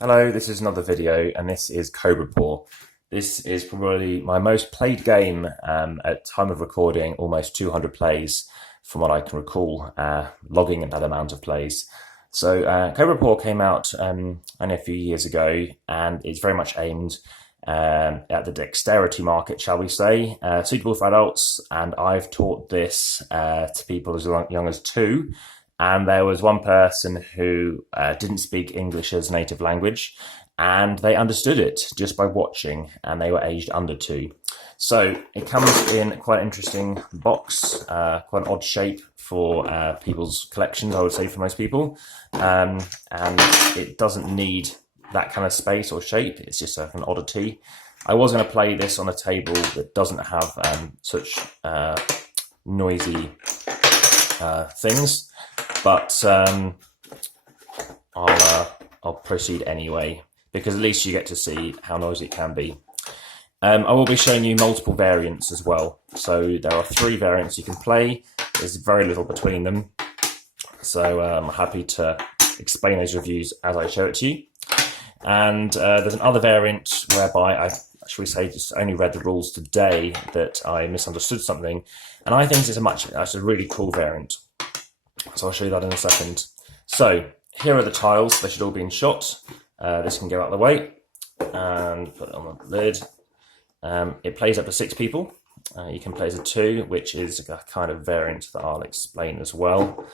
Hello, this is another video, and this is Cobra Paw. This is probably my most played game at time of recording, almost 200 plays from what I can recall, logging that amount of plays. So Cobra Paw came out only a few years ago, and it's very much aimed at the dexterity market, shall we say, suitable for adults, and I've taught this to people as young as 2. And there was one person who didn't speak English as a native language, and they understood it just by watching, and they were aged under 2. So it comes in quite an interesting box, quite an odd shape for people's collections, I would say, for most people. And it doesn't need that kind of space or shape. It's just an oddity. I was going to play this on a table that doesn't have such noisy things, but I'll proceed anyway, because at least you get to see how noisy it can be. I will be showing you multiple variants as well. So there are 3 variants you can play. There's very little between them. So I'm happy to explain those reviews as I show it to you. And there's another variant whereby I just only read the rules today that I misunderstood something. And I think it's a really cool variant. So I'll show you that in a second. So here are the tiles. They should all be in shot. This can go out of the way and put it on the lid. It plays up to 6 people. You can play as a 2, which is a kind of variant that I'll explain as well.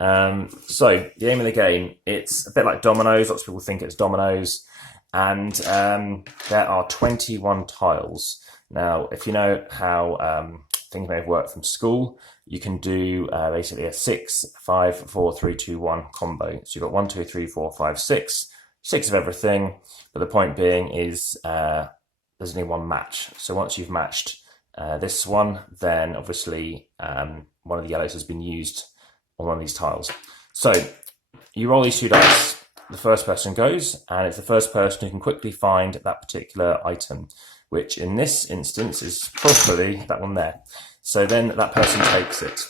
So the aim of the game, it's a bit like dominoes. Lots of people think it's dominoes. And there are 21 tiles. Now, if you know how things may have worked from school, you can do basically a 6, 5, 4, 3, 2, 1 combo. So you've got 1, 2, 3, 4, 5, 6, 6 of everything. But the point being is there's only one match. So once you've matched this one, then obviously one of the yellows has been used on one of these tiles. So you roll these 2 dice. The first person goes, and it's the first person who can quickly find that particular item, which in this instance is probably that one there. So then that person takes it.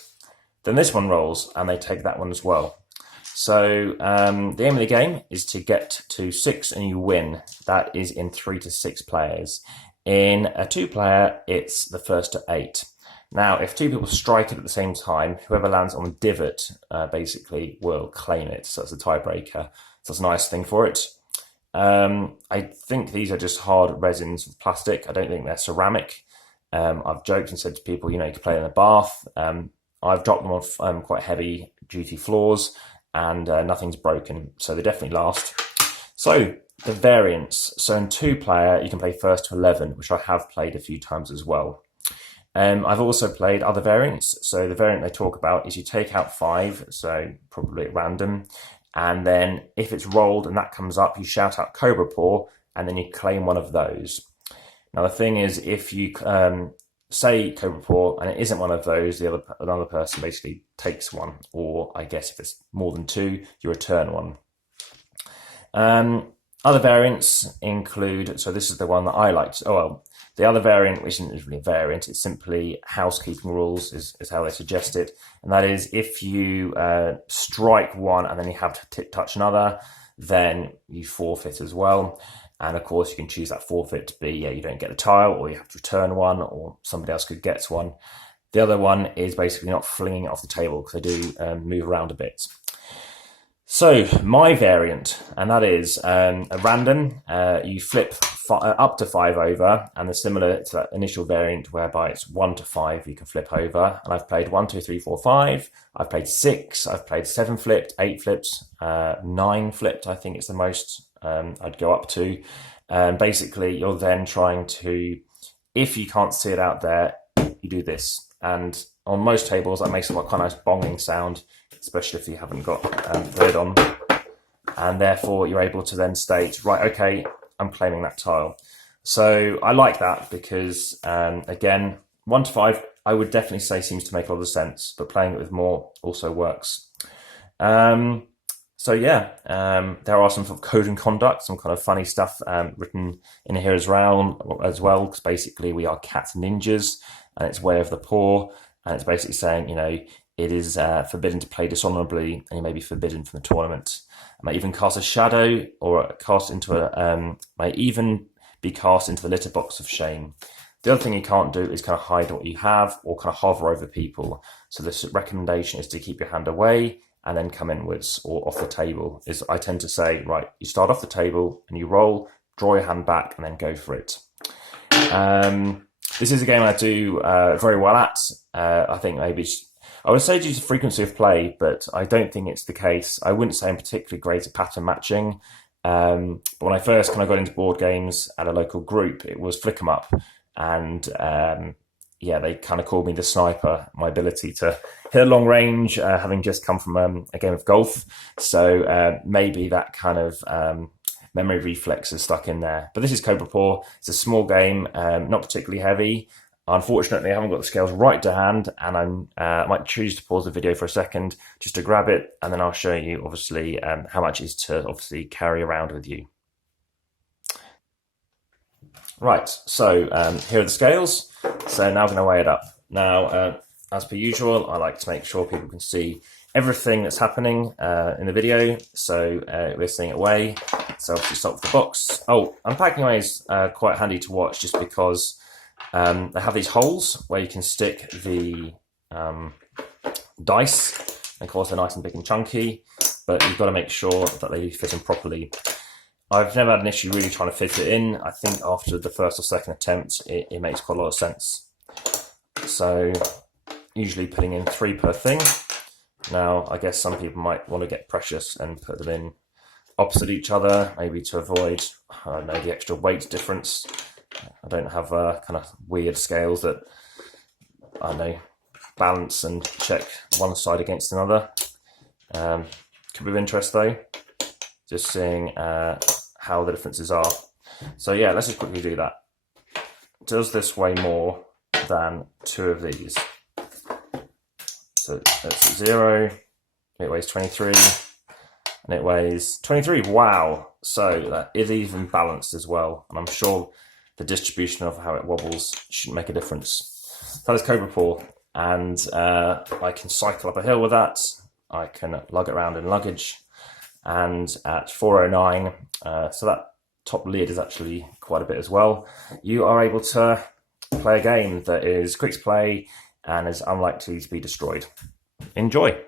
Then this one rolls, and they take that one as well. So the aim of the game is to get to 6 and you win. That is in 3 to 6 players. In a 2-player, it's the first to 8. Now, if 2 people strike it at the same time, whoever lands on the divot basically will claim it. So that's a tiebreaker. So that's a nice thing for it. I think these are just hard resins of plastic. I don't think they're ceramic. I've joked and said to people, you can play in a bath. I've dropped them on quite heavy duty floors, and nothing's broken. So they definitely last. So the variants. So in 2-player, you can play first to 11, which I have played a few times as well. I've also played other variants. So the variant they talk about is you take out 5, so probably at random. And then if it's rolled and that comes up, you shout out Cobra Paw, and then you claim one of those. Now the thing is, if you say Cobra Paw and it isn't one of those, another person basically takes one. Or I guess if it's more than 2, you return one. Other variants include, so this is the one that I liked. The other variant, which isn't really a variant, it's simply housekeeping rules, is how they suggest it. And that is, if you strike one and then you have to touch another, then you forfeit as well. And of course, you can choose that forfeit to be, you don't get the tile, or you have to return one, or somebody else could get one. The other one is basically not flinging it off the table, because they do move around a bit. So my variant, and that is a random, you flip up to 5 over, and they're similar to that initial variant whereby it's 1 to 5 you can flip over. And I've played 1, 2, 3, 4, 5, I've played 6, I've played 7 flipped, 8 flipped, 9 flipped, I think it's the most I'd go up to. And basically you're then trying to, if you can't see it out there, you do this. And on most tables that makes a quite nice bonging sound, especially if you haven't got the lid on, and therefore you're able to then state, right, okay, I'm claiming that tile. So I like that because, again, 1 to 5, I would definitely say seems to make a lot of sense, but playing it with more also works. So yeah, there are some sort of code and conduct, some kind of funny stuff written in here as well, because basically we are cat ninjas, and it's way of the paw, and it's basically saying, it is forbidden to play dishonorably, and you may be forbidden from the tournament. might even cast a shadow, or cast into might even be cast into the litter box of shame. The other thing you can't do is kind of hide what you have or kind of hover over people. So this recommendation is to keep your hand away and then come inwards or off the table. Is I tend to say, right, you start off the table and you roll, draw your hand back, and then go for it. This is a game I do very well at. I think maybe I would say due to frequency of play, but I don't think it's the case. I wouldn't say I'm particularly great at pattern matching. But when I first kind of got into board games at a local group, it was Flick 'em Up. And yeah, they kind of called me the sniper, my ability to hit a long range, having just come from a game of golf. So maybe that kind of memory reflex is stuck in there. But this is Cobra Paw. It's a small game, not particularly heavy. Unfortunately, I haven't got the scales right to hand, and I might choose to pause the video for a second just to grab it, and then I'll show you, obviously, how much it is to obviously carry around with you. Right, so here are the scales. So now I'm going to weigh it up. Now, as per usual, I like to make sure people can see everything that's happening in the video. So we're seeing it weigh. So obviously start with the box. Oh, unpacking away is quite handy to watch just because they have these holes where you can stick the dice. And of course, they're nice and big and chunky, but you've got to make sure that they fit in properly. I've never had an issue really trying to fit it in. I think after the first or second attempt, it makes quite a lot of sense. So usually putting in 3 per thing. Now, I guess some people might want to get precious and put them in opposite each other, maybe to avoid, I don't know, the extra weight difference. I don't have kind of weird scales that, I don't know, balance and check one side against another. Could be of interest though, just seeing how the differences are. So yeah, let's just quickly do that. Does this weigh more than 2 of these? So that's 0, it weighs 23, and it weighs 23, wow! So that is even balanced as well, and I'm sure the distribution of how it wobbles shouldn't make a difference. That is Cobra Paw, and I can cycle up a hill with that, I can lug it around in luggage, and at 409, so that top lid is actually quite a bit as well, you are able to play a game that is quick to play and is unlikely to be destroyed. Enjoy!